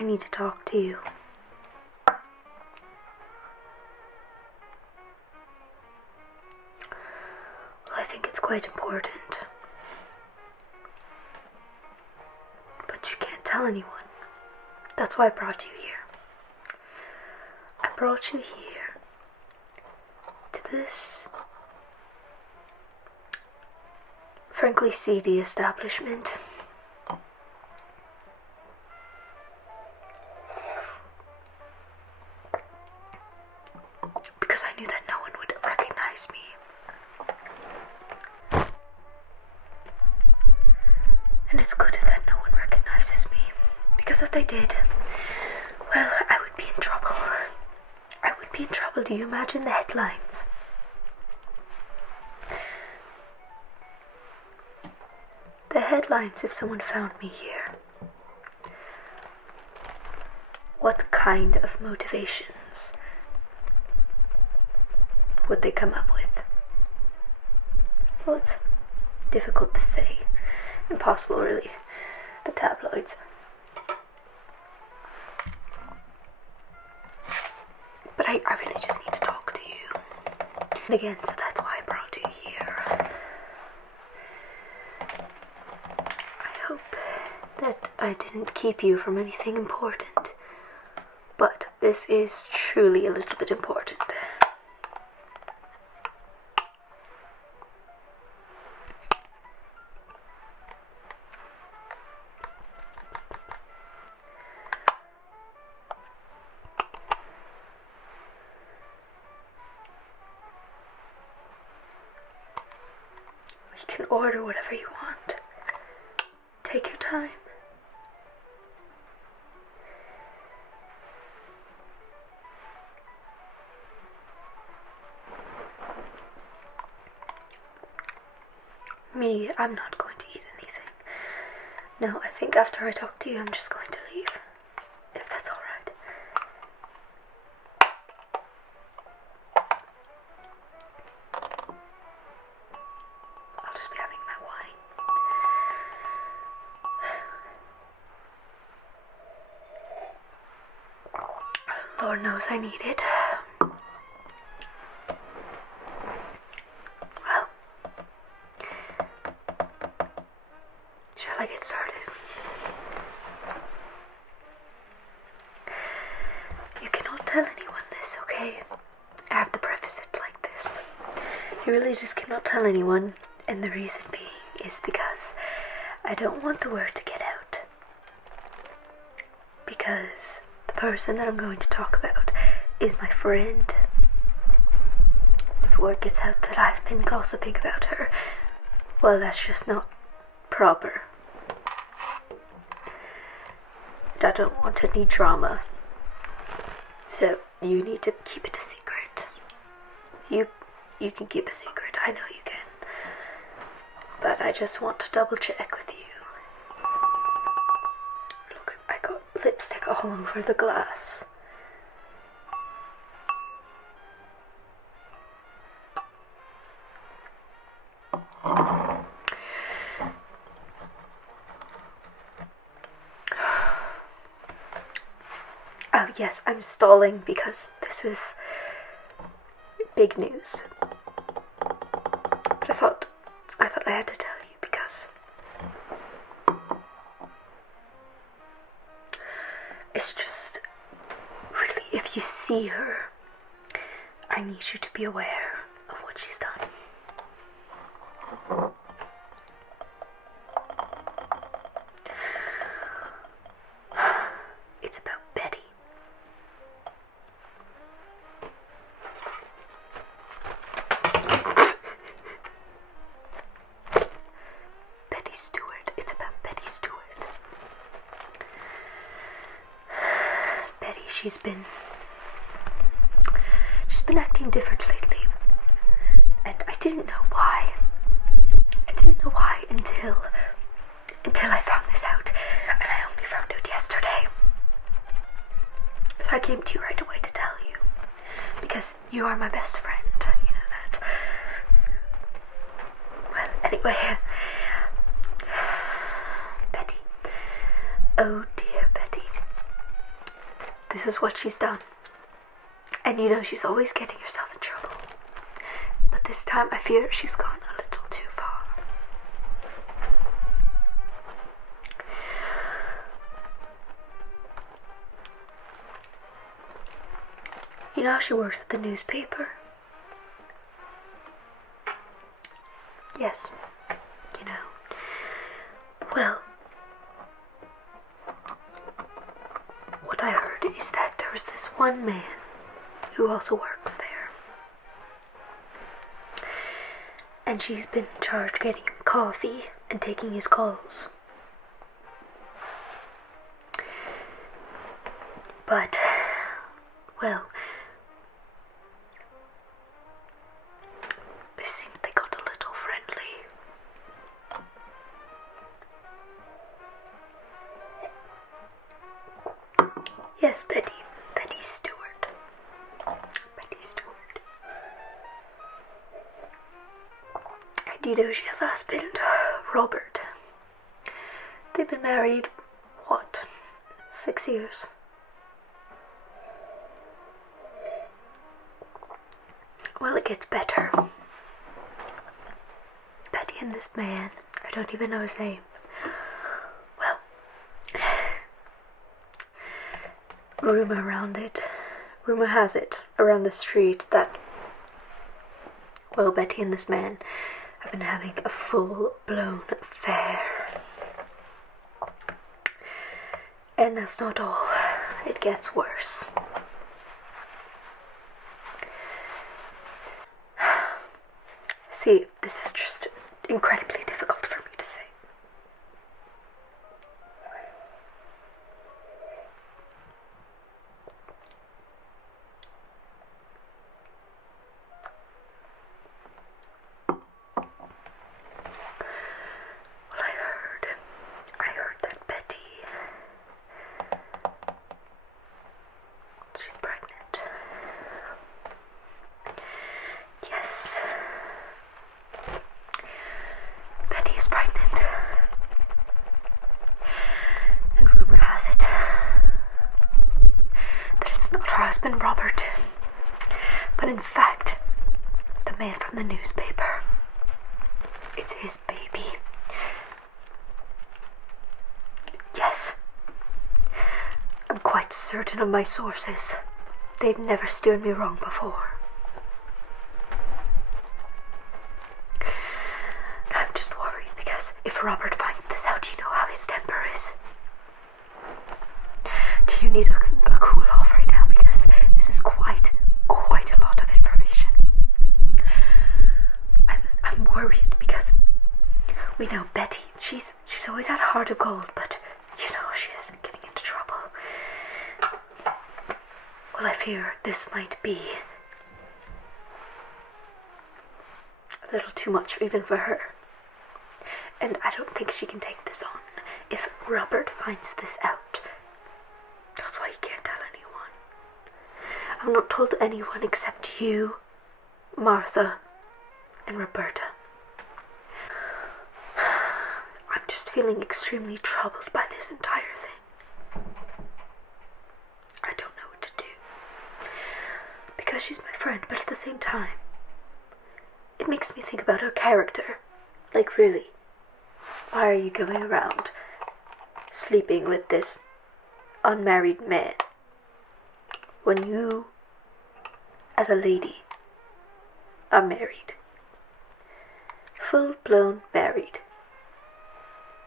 I need to talk to you. Well, I think it's quite important. But you can't tell anyone. That's why I brought you here. I brought you here to this frankly seedy establishment. Because I knew that no one would recognize me. And it's good that no one recognizes me. Because if they did, well, I would be in trouble. I would be in trouble. Do you imagine the headlines? The headlines if someone found me here. What kind of motivations would they come up with? Well, it's difficult to say. Impossible, really. The tabloids. But I really just need to talk to you. And again, so that's why I brought you here. I hope that I didn't keep you from anything important. But this is truly a little bit important. You can order whatever you want. Take your time. Me, I'm not going to eat anything. No, I think after I talk to you, I'm just going to leave. If that's alright. I'll just be having my wine. Lord knows I need it. Well, shall I get started? You cannot tell anyone this, okay? I have to preface it like this. You really just cannot tell anyone, and the reason being is because I don't want the word to get out. Because the person that I'm going to talk about is my friend. If word gets out that I've been gossiping about her, well, that's just not proper. And I don't want any drama. So you need to keep it a secret. You can keep a secret, I know you can. But I just want to double check with you. Look, I got lipstick all over the glass. Oh yes, I'm stalling because this is big news. But I thought I had to tell you because it's just really, if you see her, I need you to be aware of what she's done. It's about Betty. Betty Stewart. It's about Betty Stewart. Betty, she's been acting different lately. And I didn't know why. Until I found this out. And I only found out yesterday. So I came to you right away to tell you. Because you are my best friend. You know that. So, well, anyway. Betty. Oh dear, Betty. this is what she's done. And you know she's always getting herself in trouble. But this time I fear she's gone a little too far. You know how she works at the newspaper? Yes, you know. Well, what I heard is that there was this one man who also works there. And she's been in charge of getting him coffee and taking his calls. But, well, it seems they got a little friendly. Yes, Betty Stewart. Betty Stewart. And you know she has a husband, Robert. They've been married, 6 years? Well, it gets better. Betty and this man, I don't even know his name. Well, rumor has it around the street that, well, Betty and this man have been having a full-blown affair. And that's not all. It gets worse. See, this is just incredibly difficult for me to say. Well, I heard that Betty, she's pregnant. Yes. Betty is pregnant. And rumor has it that it's not her husband, Robert, but in fact, the man from the newspaper. It's his baby. Yes. I'm quite certain of my sources. They've never steered me wrong before. I'm just worried because if Robert finds this out, you know how his temper is. Do you need a cool off right now? Because this is quite a lot of information. I'm worried because we know Betty. She's always had a heart of gold, but you know she is getting into trouble. Well, I fear this might be a little too much even for her. And I don't think she can take this on. If Robert finds this out, that's why he can't tell anyone. I've not told anyone except you, Martha, and Roberta. I'm just feeling extremely troubled by this entire thing. I don't know what to do. Because she's my friend, but at the same time, it makes me think about her character. Like, really, why are you going around sleeping with this unmarried man when you, as a lady, are married? Full-blown married.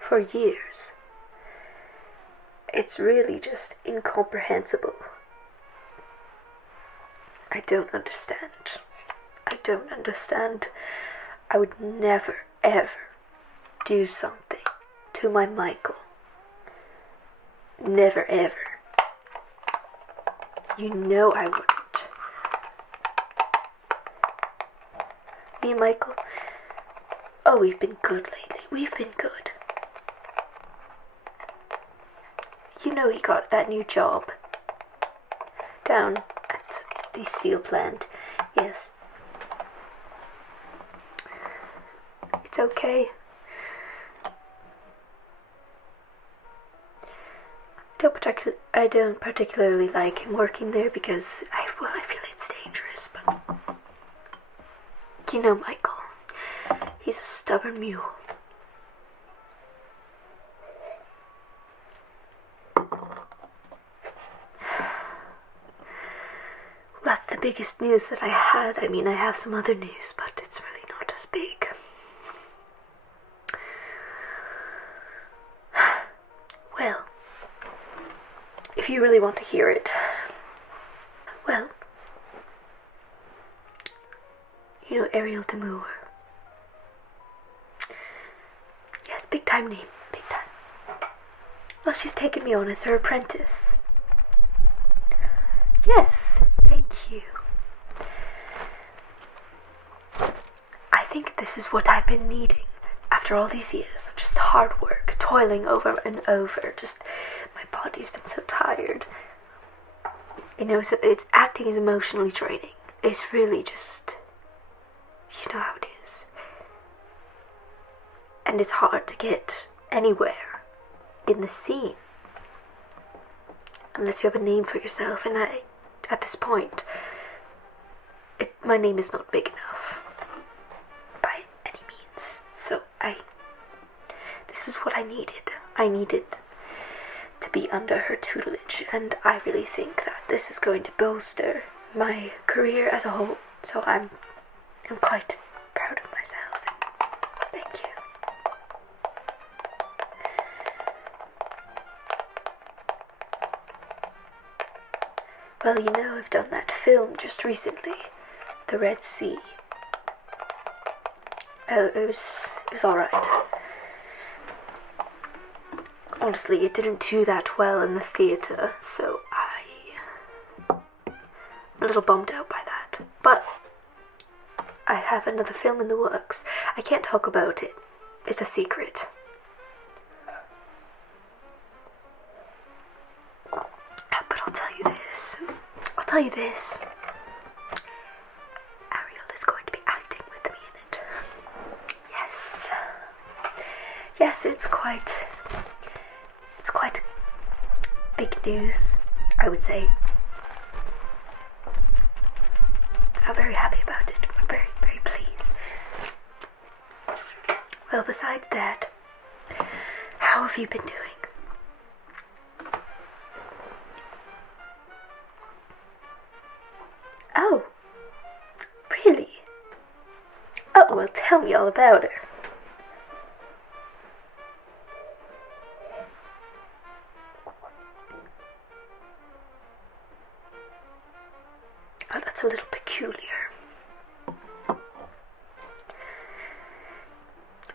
For years. It's really just incomprehensible. I don't understand. I would never, ever do something to my Michael. Never, ever. You know I wouldn't. Me and Michael, oh, we've been good lately. We've been good. You know he got that new job down at the steel plant. Yes. It's okay. No, but I don't particularly like him working there because I feel it's dangerous, but you know Michael, he's a stubborn mule. That's the biggest news that I had. I mean, I have some other news, but it's really not as big. Well, if you really want to hear it, well, you know Ariel Demure. Yes, big time name, big time. Well, she's taken me on as her apprentice. Yes, thank you. I think this is what I've been needing after all these years of just hard work, toiling over and over. Just, my body's been so tired. You know, it's acting is emotionally draining. It's really just, you know how it is. And it's hard to get anywhere in the scene unless you have a name for yourself, and at this point, my name is not big enough by any means. So this is what I needed. I needed to be under her tutelage, and I really think that this is going to bolster my career as a whole. So I'm quite proud of myself. Thank you. Well, you know, I've done that film just recently, The Red Sea. Oh, it was alright. Honestly, it didn't do that well in the theatre, so I'm a little bummed out by that. But I have another film in the works. I can't talk about it. It's a secret. But I'll tell you this. Ariel is going to be acting with me in it. Yes. Yes, it's quite big news, I would say. I'm very happy about it. I'm very, very pleased. Well, besides that, how have you been doing? Oh, really? Oh, well, tell me all about her. Oh, that's a little peculiar.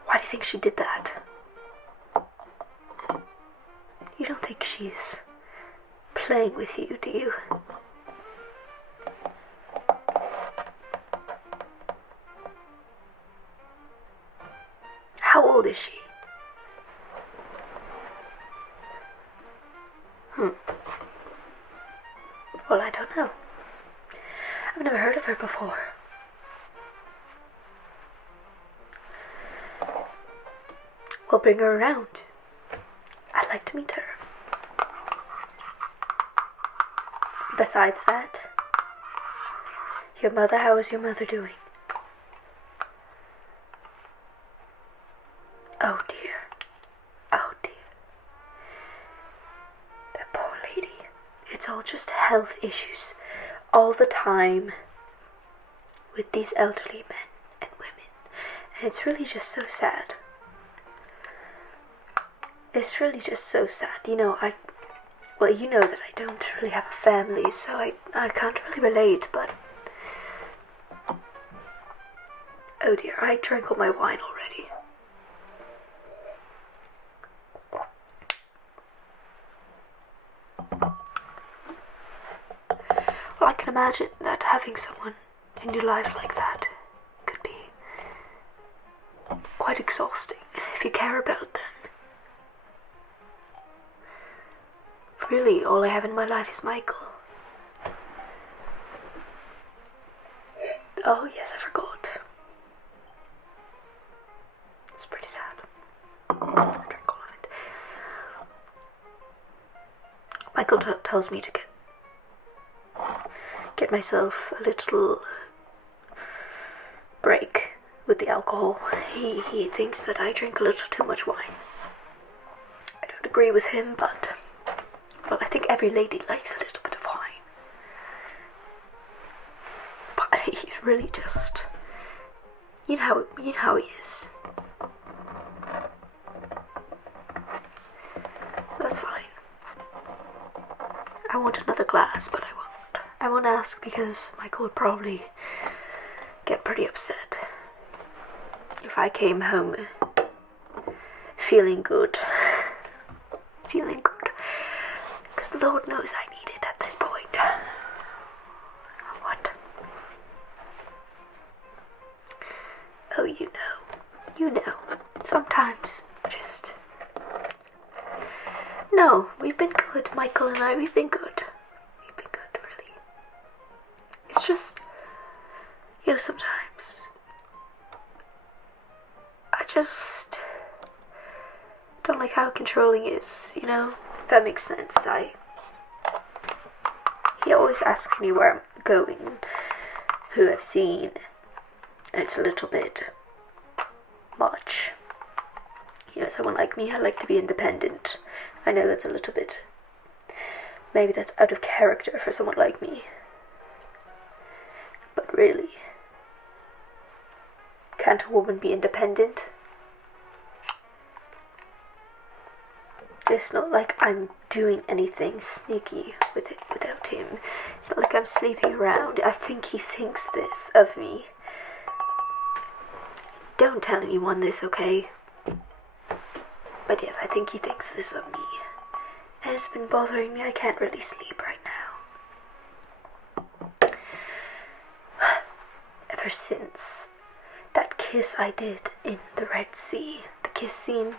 Why do you think she did that? You don't think she's playing with you, do you? How old is she? Well, I don't know. I've never heard of her before. We'll bring her around. I'd like to meet her. Besides that, your mother, how is your mother doing? Oh dear. Oh dear. That poor lady. It's all just health issues all the time with these elderly men and women. And it's really just so sad. It's really just so sad. You know, well, you know that I don't really have a family, so I can't really relate, but oh dear, I drank all my wine already. Well, I can imagine that having someone in your life like that could be quite exhausting if you care about them. Really, all I have in my life is Michael. Oh, yes, I forgot. It's pretty sad. I drank all of it. Michael tells me to get myself a little break with the alcohol. He thinks that I drink a little too much wine. I don't agree with him, but well, I think every lady likes a little bit of wine. But he's really just, you know how he is. That's fine. I want another glass, but I won't. I won't ask because Michael would probably get pretty upset if I came home feeling good. Because Lord knows I need it at this point. What? Oh, you know. Sometimes just... No, we've been good, Michael and I, we've been good. We've been good, really. It's just, sometimes I just don't like how controlling he is, if that makes sense. He always asks me where I'm going, who I've seen, and it's a little bit much. Someone like me, I like to be independent. I know that's a little bit, maybe that's out of character for someone like me. But really, can't a woman be independent? It's not like I'm doing anything sneaky without him. It's not like I'm sleeping around. I think he thinks this of me. Don't tell anyone this, okay? But yes, I think he thinks this of me. And it's been bothering me. I can't really sleep right now. Ever since that kiss I did in the Red Sea, the kiss scene,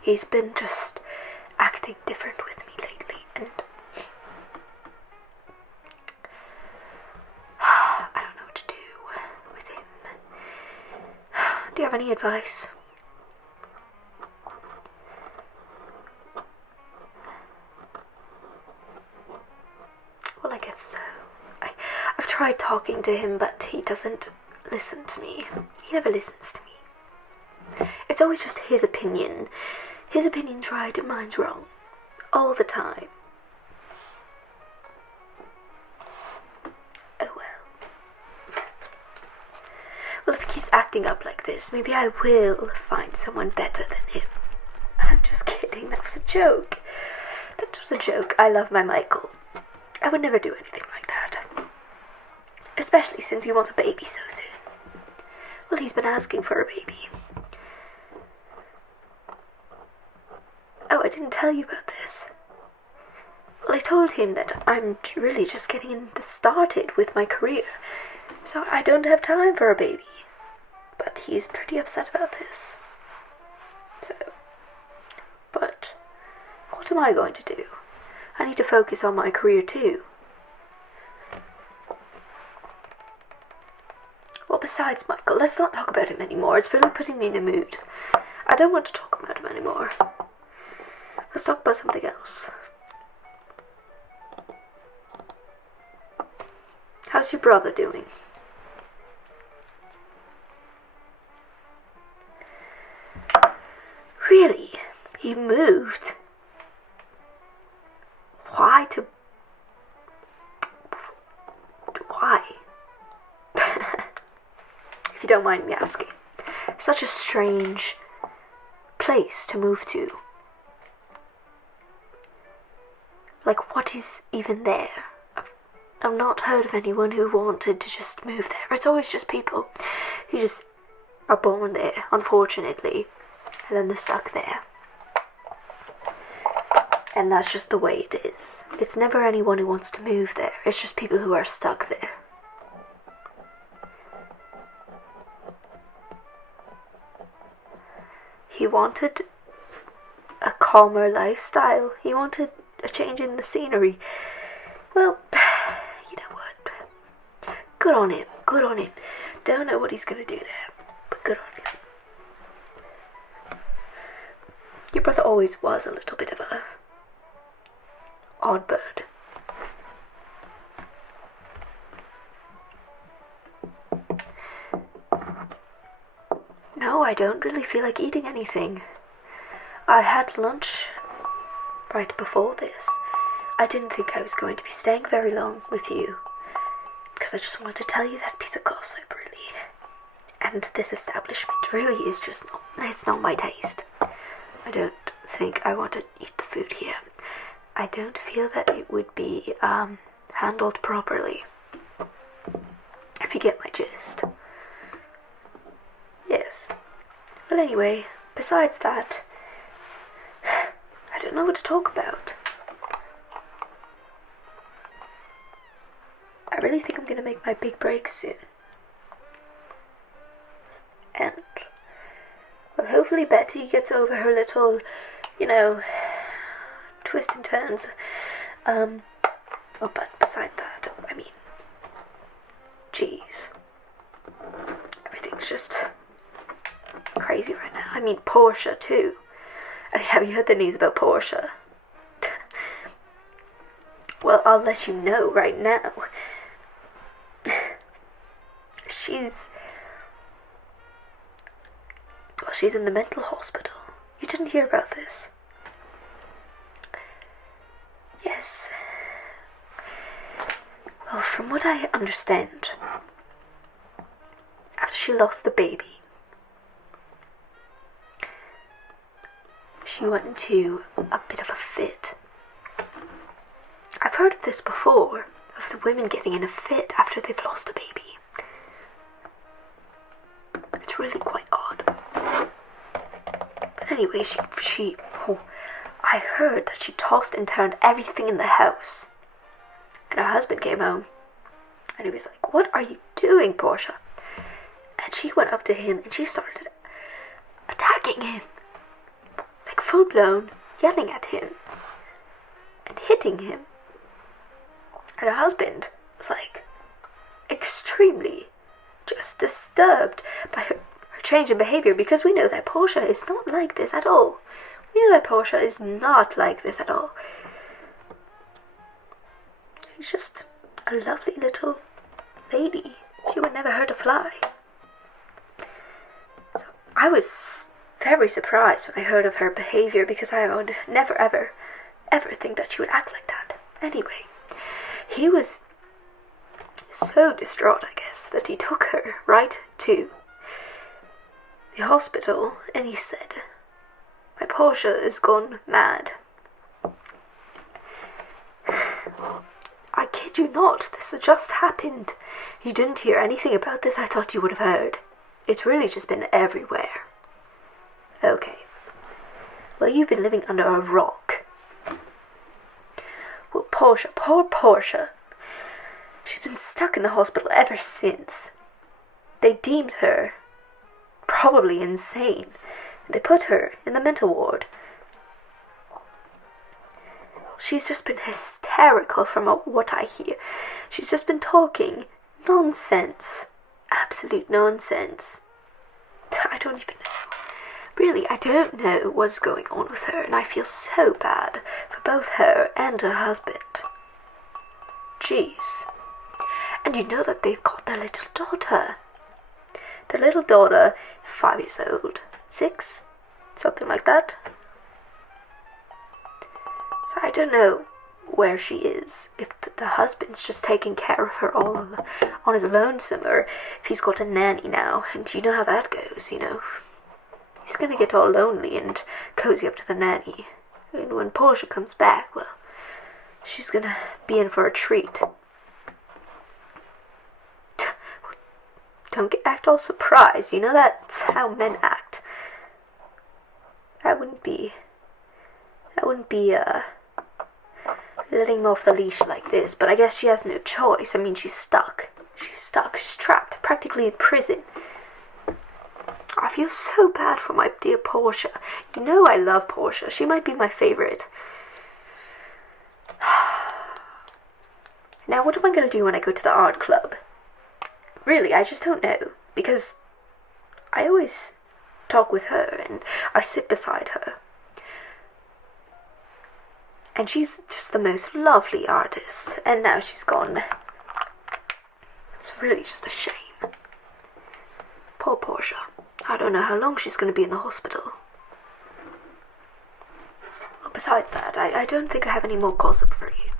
he's been just acting different with me lately, and I don't know what to do with him. Do you have any advice? Well, I guess so. I've tried talking to him, but he doesn't listen to me. He never listens to me. It's always just his opinion. His opinion's right and mine's wrong. All the time. Oh well. Well, if he keeps acting up like this, maybe I will find someone better than him. I'm just kidding. That was a joke. That was a joke. I love my Michael. I would never do anything like that. Especially since he wants a baby so soon. Well, he's been asking for a baby. Oh, I didn't tell you about this. Well, I told him that I'm really just getting started with my career, so I don't have time for a baby. But he's pretty upset about this. So, but what am I going to do? I need to focus on my career too. Well, besides Michael, let's not talk about him anymore. It's really putting me in a mood. I don't want to talk about him anymore. Let's talk about something else. How's your brother doing? Really? He moved? Why? If you don't mind me asking. Such a strange place to move to. Like, what is even there? I've not heard of anyone who wanted to just move there. It's always just people who just are born there, unfortunately, and then they're stuck there. And that's just the way it is. It's never anyone who wants to move there. It's just people who are stuck there. He wanted a calmer lifestyle. He wanted a change in the scenery. Well, you know what? Good on him. Good on him. Don't know what he's gonna do there, but good on him. Your brother always was a little bit of a odd bird. No, I don't really feel like eating anything. I had lunch right before this. I didn't think I was going to be staying very long with you, because I just wanted to tell you that piece of gossip, really. And this establishment really is just not, it's not my taste. I don't think I want to eat the food here. I don't feel that it would be handled properly. If you get my gist. Yes. Well, anyway, besides that, I don't know what to talk about. I really think I'm going to make my big break soon. And, well, hopefully Betty gets over her little, twists and turns. But besides that, I mean, jeez. Everything's just crazy right now. I mean, Porsha, too. I mean, have you heard the news about Porsha? Well, I'll let you know right now. She's in the mental hospital. You didn't hear about this? Yes. Well, from what I understand, after she lost the baby, she went into a bit of a fit. I've heard of this before, of the women getting in a fit after they've lost a baby. It's really quite odd. But anyway, I heard that she tossed and turned everything in the house. And her husband came home, and he was like, "What are you doing, Porsha?" And she went up to him, and she started attacking him. Like full-blown, yelling at him, and hitting him. And her husband was like, extremely just disturbed by her change in behavior, because we know that Porsha is not like this at all. We know that Porsha is not like this at all. She's just a lovely little lady. She would never hurt a fly. So I was very surprised when I heard of her behavior, because I would never ever think that she would act like that. Anyway, he was so distraught, I guess, that he took her right to the hospital, and he said, "My Porsha is gone mad." I kid you not, this had just happened. You didn't hear anything about this? I thought you would have heard. It's really just been everywhere. Okay. Well, you've been living under a rock. Well, Porsha, poor Porsha. She's been stuck in the hospital ever since. They deemed her probably insane. They put her in the mental ward. She's just been hysterical from what I hear. She's just been talking nonsense. Absolute nonsense. I don't even know. Really, I don't know what's going on with her, and I feel so bad for both her and her husband. Jeez. And you know that they've got their little daughter. Their little daughter, 5 years old. 6? Something like that. So I don't know where she is. If the husband's just taking care of her all on his lonesome, or if he's got a nanny now. And you know how that goes, He's gonna get all lonely and cozy up to the nanny. And when Porsha comes back, well, she's gonna be in for a treat. Don't act all surprised. You know that's how men act. I wouldn't be letting him off the leash like this, but I guess she has no choice. I mean, she's stuck. She's trapped, practically in prison. I feel so bad for my dear Porsha. You know I love Porsha. She might be my favorite. Now, what am I going to do when I go to the art club? Really, I just don't know, because I always talk with her, and I sit beside her. And she's just the most lovely artist. And now she's gone. It's really just a shame. Poor Porsha. I don't know how long she's going to be in the hospital. Well, besides that, I don't think I have any more gossip for you.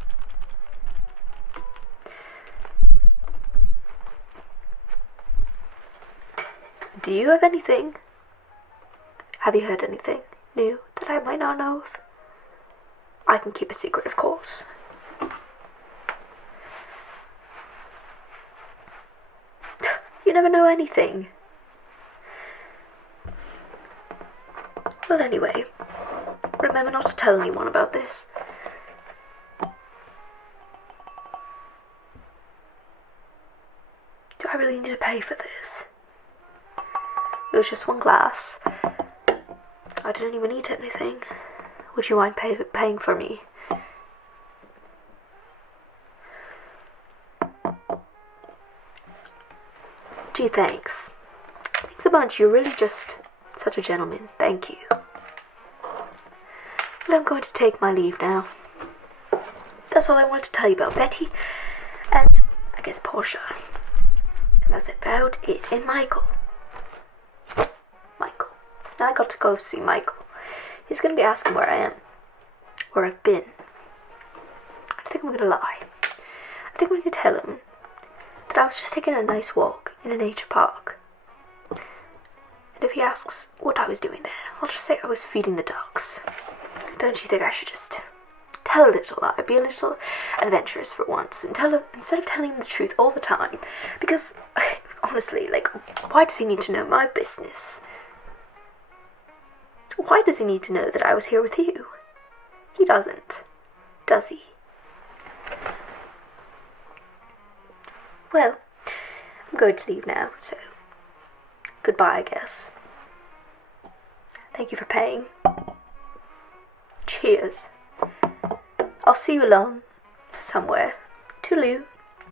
Do you have anything? Have you heard anything new that I might not know of? I can keep a secret, of course. You never know anything. Well, anyway, remember not to tell anyone about this. Do I really need to pay for this? It was just one glass. I didn't even eat anything. Would you mind paying for me? Gee, thanks. Thanks a bunch. You're really just such a gentleman. Thank you. Well, I'm going to take my leave now. That's all I wanted to tell you about Betty and, I guess, Porsha. And that's about it. And Michael. Now I got to go see Michael. He's going to be asking where I am. Where I've been. I think I'm going to lie. I think I'm going to tell him that I was just taking a nice walk in a nature park. And if he asks what I was doing there, I'll just say I was feeding the ducks. Don't you think I should just tell a little lie, be a little adventurous for once, and instead of telling him the truth all the time? Because, honestly, why does he need to know my business? Why does he need to know that I was here with you? He doesn't, does he? Well, I'm going to leave now, so goodbye, I guess. Thank you for paying. Cheers. I'll see you along somewhere. Toodaloo.